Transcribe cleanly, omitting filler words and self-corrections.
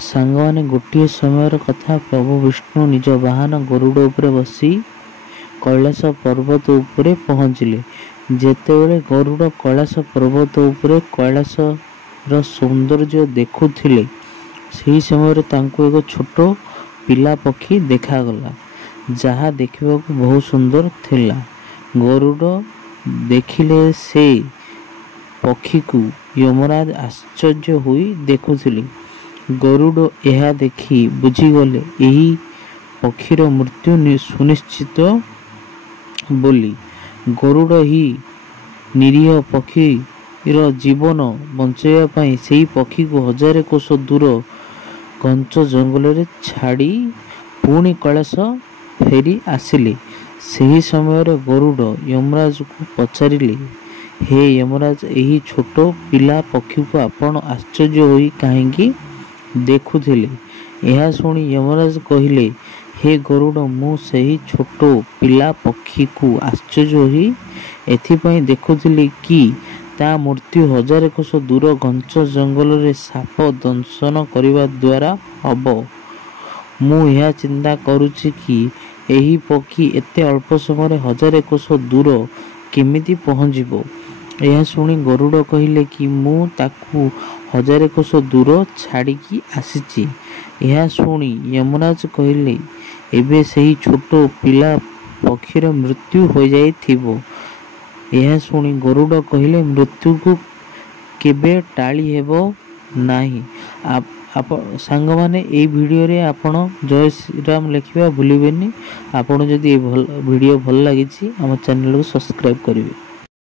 ସାଙ୍ଗମାନେ ଗୋଟିଏ ସମୟର କଥା। ପ୍ରଭୁ ବିଷ୍ଣୁ ନିଜ ବାହନ ଗରୁଡ଼ ଉପରେ ବସି କୈଳାସ ପର୍ବତ ଉପରେ ପହଞ୍ଚିଲେ। ଯେତେବେଳେ ଗରୁଡ଼ କୈଳାସ ପର୍ବତ ଉପରେ କୈଳାସର ସୌନ୍ଦର୍ଯ୍ୟ ଦେଖୁଥିଲେ, ସେହି ସମୟରେ ତାଙ୍କୁ ଏକ ଛୋଟ ପିଲା ପକ୍ଷୀ ଦେଖାଗଲା, ଯାହା ଦେଖିବାକୁ ବହୁତ ସୁନ୍ଦର ଥିଲା। ଗରୁଡ଼ ଦେଖିଲେ ସେ ପକ୍ଷୀକୁ ଯମରାଜ ଆଶ୍ଚର୍ଯ୍ୟ ହୋଇ ଦେଖୁଥିଲେ। ଗରୁଡ଼ ଏହା ଦେଖି ବୁଝିଗଲେ ଏହି ପକ୍ଷୀର ମୃତ୍ୟୁ ସୁନିଶ୍ଚିତ ବୋଲି। ଗରୁଡ଼ ଏହି ନିରୀହ ପକ୍ଷୀର ଜୀବନ ବଞ୍ଚାଇବା ପାଇଁ ସେହି ପକ୍ଷୀକୁ ହଜାରେ କୋଶ ଦୂର ଘଞ୍ଚ ଜଙ୍ଗଲରେ ଛାଡ଼ି ପୁଣି କୈଳାସ ଫେରି ଆସିଲେ। ସେହି ସମୟରେ ଗରୁଡ଼ ଯମରାଜକୁ ପଚାରିଲେ, ହେ ଯମରାଜ, ଏହି ଛୋଟ ପିଲା ପକ୍ଷୀକୁ ଆପଣ ଆଶ୍ଚର୍ଯ୍ୟ ହୋଇ କାହିଁକି ଦେଖୁଥିଲେ? ଏହା ଶୁଣି ଯମରାଜ କହିଲେ, ହେ ଗରୁଡ଼, ମୁଁ ସେହି ଛୋଟ ପିଲା ପକ୍ଷୀକୁ ଆଶ୍ଚର୍ଯ୍ୟ ହୋଇ ଏଥିପାଇଁ ଦେଖୁଥିଲି କି ତା ମୃତ୍ୟୁ ହଜାରେ କୋଶ ଦୂର ଘଞ୍ଚ ଜଙ୍ଗଲରେ ସାପ ଦଂଶନ କରିବା ଦ୍ୱାରା ହେବ। ମୁଁ ଏହା ଚିନ୍ତା କରୁଛି କି ଏହି ପକ୍ଷୀ ଏତେ ଅଳ୍ପ ସମୟରେ ହଜାରେ କୋଶ ଦୂର କେମିତି ପହଞ୍ଚିବ। ଏହା ଶୁଣି ଗରୁଡ଼ କହିଲେ କି ମୁଁ ତାକୁ ହଜାରେ କୋଶ ଦୂର ଛାଡ଼ିକି ଆସିଛି। ଏହା ଶୁଣି ଯମରାଜ କହିଲେ, ଏବେ ସେହି ଛୋଟ ପିଲା ପକ୍ଷୀର ମୃତ୍ୟୁ ହୋଇଯାଇଥିବ। ଏହା ଶୁଣି ଗରୁଡ଼ କହିଲେ, ମୃତ୍ୟୁକୁ କେବେ ଟାଳି ହେବ ନାହିଁ। ସାଙ୍ଗମାନେ, ଏହି ଭିଡ଼ିଓରେ ଆପଣ ଜୟ ଶ୍ରୀରାମ ଲେଖିବା ଭୁଲିବେନି। ଆପଣ ଯଦି ଏ ଭିଡ଼ିଓ ଭଲ ଲାଗିଛି ଆମ ଚ୍ୟାନେଲକୁ ସବସ୍କ୍ରାଇବ୍ କରିବେ।